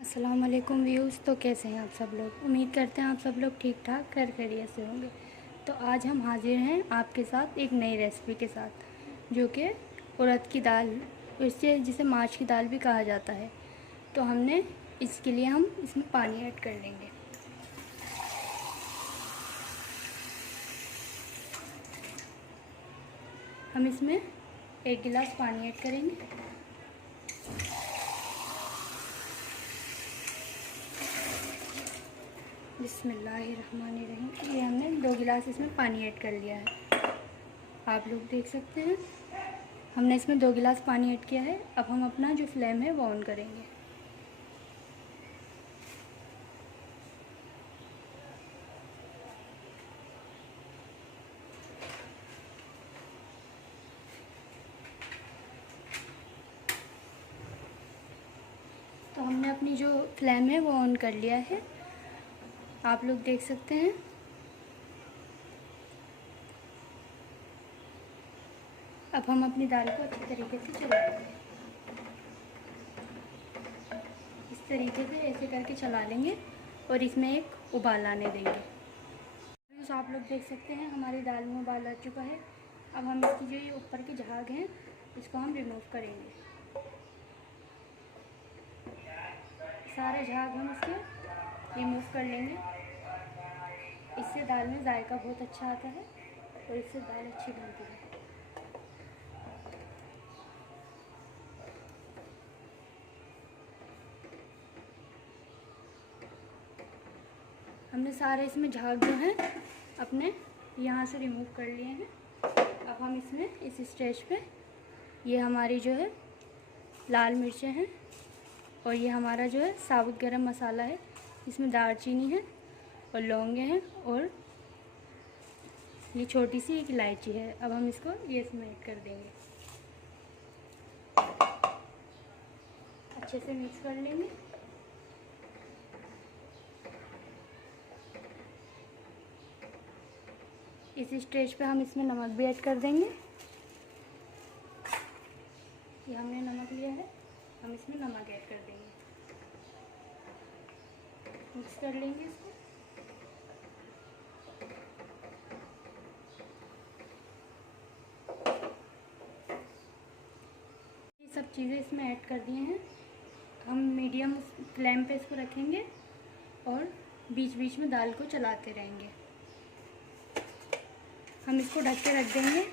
अस्सलाम वालेकुम व्यूज़। तो कैसे हैं आप सब लोग? उम्मीद करते हैं आप सब लोग ठीक ठाक खैरियत से होंगे। तो आज हम हाजिर हैं आपके साथ एक नई रेसिपी के साथ, जो कि उड़द की दाल, जिसे माश की दाल भी कहा जाता है। तो हमने इसके लिए हम इसमें पानी ऐड कर लेंगे। हम इसमें 1 गिलास पानी ऐड करेंगे। बिस्मिल्लाहिर्रहमानिर्रहीम। ये हमने 2 गिलास इसमें पानी ऐड कर लिया है, आप लोग देख सकते हैं। हमने इसमें 2 गिलास पानी ऐड किया है। अब हम अपना जो फ्लेम है वो ऑन करेंगे। तो हमने अपनी जो फ्लेम है वो ऑन कर लिया है, आप लोग देख सकते हैं। अब हम अपनी दाल को अच्छी तरीके से चलाएंगे। इस तरीके से ऐसे करके चला लेंगे और इसमें एक उबाल आने देंगे। तो आप लोग देख सकते हैं हमारी दाल में उबाल आ चुका है। अब हम इसकी जो ये ऊपर के झाग हैं इसको हम रिमूव करेंगे। सारे झाग हम इसके रिमूव कर लेंगे। इससे दाल में जायका बहुत अच्छा आता है और इससे दाल अच्छी बनती है। हमने सारे इसमें झाग जो हैं अपने यहाँ से रिमूव कर लिए हैं। अब हम इसमें इस स्टेज पे ये हमारी जो है लाल मिर्चें हैं और ये हमारा जो है साबुत गरम मसाला है। इसमें दालचीनी है और लौंगे हैं और ये छोटी सी एक इलायची है। अब हम इसको ये इसमें ऐड कर देंगे, अच्छे से मिक्स कर लेंगे। इस स्टेज पे हम इसमें नमक भी ऐड कर देंगे। ये हमने नमक लिया है, हम इसमें नमक ऐड कर देंगे, मिक्स कर लेंगे इसको। ये सब चीज़ें इसमें ऐड कर दिए हैं। हम मीडियम फ्लेम पे इसको रखेंगे और बीच बीच में दाल को चलाते रहेंगे। हम इसको ढक के रख देंगे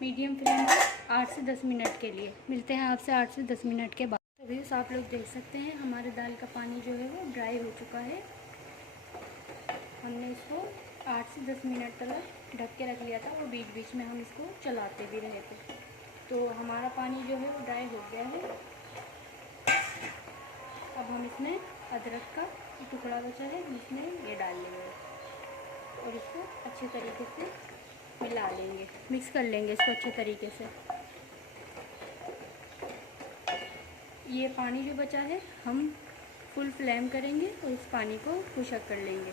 मीडियम फ्लेम पे 8 से 10 मिनट के लिए। मिलते हैं आपसे 8 से 10 मिनट के बाद। तो व्यूअर्स आप लोग देख सकते हैं हमारे दाल का पानी जो है वो ड्राई हो चुका है। हमने इसको 8 से 10 मिनट तक ढक के रख लिया था और बीच बीच में हम इसको चलाते भी रहे थे। तो हमारा पानी जो है वो ड्राई हो गया है। अब हम इसमें अदरक का टुकड़ा बचा है, इसमें ये डाल लेंगे और इसको अच्छे तरीके से मिला लेंगे, मिक्स कर लेंगे इसको अच्छे तरीके से। ये पानी जो बचा है हम फुल फ्लेम करेंगे और इस पानी को खुशक कर लेंगे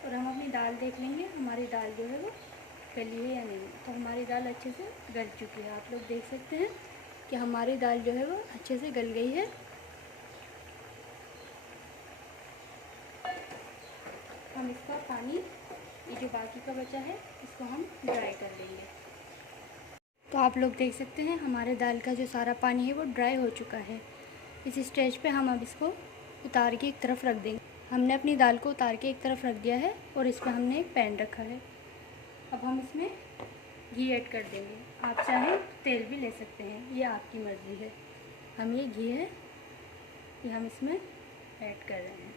और हम अपनी दाल देख लेंगे हमारी दाल जो है वो गली है या नहीं। तो हमारी दाल अच्छे से गल चुकी है, आप लोग देख सकते हैं कि हमारी दाल जो है वो अच्छे से गल गई है। हम इसका पानी, ये जो बाकी का बचा है इसको हम ड्राई कर लेंगे। तो आप लोग देख सकते हैं हमारे दाल का जो सारा पानी है वो ड्राई हो चुका है। इस स्टेज पे हम अब इसको उतार के एक तरफ रख देंगे। हमने अपनी दाल को उतार के एक तरफ रख दिया है और इस पर हमने एक पैन रखा है। अब हम इसमें घी ऐड कर देंगे। आप चाहें तेल भी ले सकते हैं, ये आपकी मर्ज़ी है। हम ये घी है ये हम इसमें ऐड कर रहे हैं।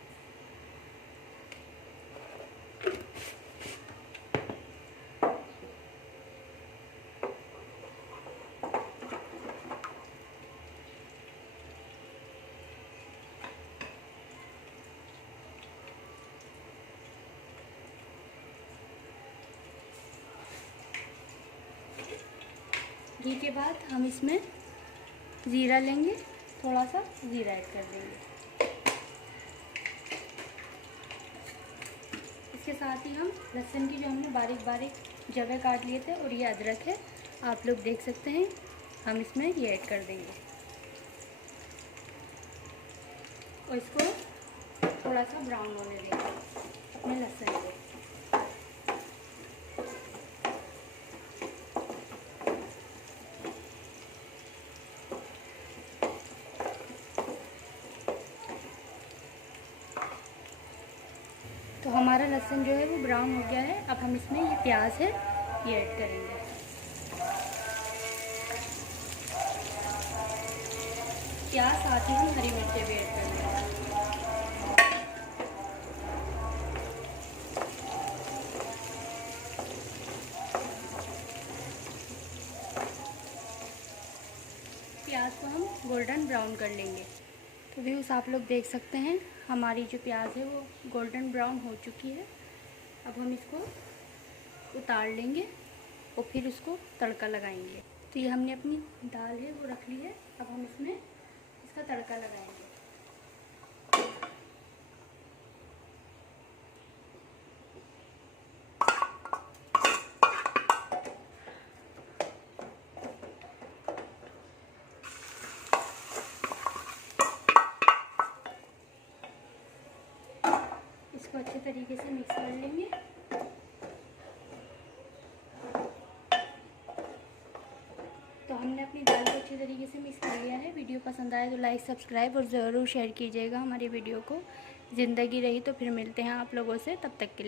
घी के बाद हम इसमें ज़ीरा लेंगे, थोड़ा सा ज़ीरा ऐड कर देंगे। इसके साथ ही हम लहसुन की जो हमने बारीक बारीक जगह काट लिए थे और ये अदरक है, आप लोग देख सकते हैं, हम इसमें ये ऐड कर देंगे। और इसको थोड़ा सा ब्राउन होने देंगे अपने लहसुन को। तो हमारा लहसुन जो है वो ब्राउन हो गया है। अब हम इसमें ये प्याज है ये ऐड करेंगे। प्याज साथ ही हम हरी मिर्चें भी ऐड करेंगे। प्याज को हम गोल्डन ब्राउन कर लेंगे। तो व्यूअर्स आप लोग देख सकते हैं हमारी जो प्याज है वो गोल्डन ब्राउन हो चुकी है। अब हम इसको उतार लेंगे और फिर उसको तड़का लगाएंगे। तो ये हमने अपनी दाल है वो रख ली है। अब हम इसमें इसका तड़का लगाएंगे। इसको अच्छे तरीके से मिक्स कर लेंगे। तो हमने अपनी दाल को अच्छे तरीके से मिक्स कर लिया है। वीडियो पसंद आए तो लाइक सब्सक्राइब और ज़रूर शेयर कीजिएगा हमारी वीडियो को। ज़िंदगी रही तो फिर मिलते हैं आप लोगों से, तब तक के लिए।